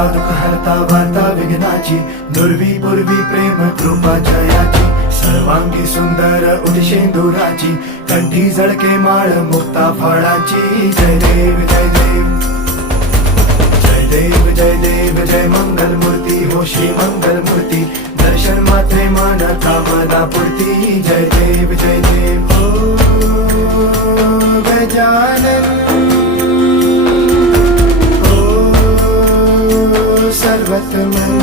हरता दुःख हरता वार्ता विघ्नाची, दुर्वी पूर्वी प्रेम कृपा जयाची, सर्वांगी सुंदर उदिशेंदुराची, कंठी झळके माळ मुक्ता फळाची. जय देव जय देव जय देव जय देव जय मंगल मूर्ती हो श्री मंगल मूर्ती, दर्शन मात्रे मन कामना पूर्ती. जय देव जय देव हो गजानन हो सर्वतमन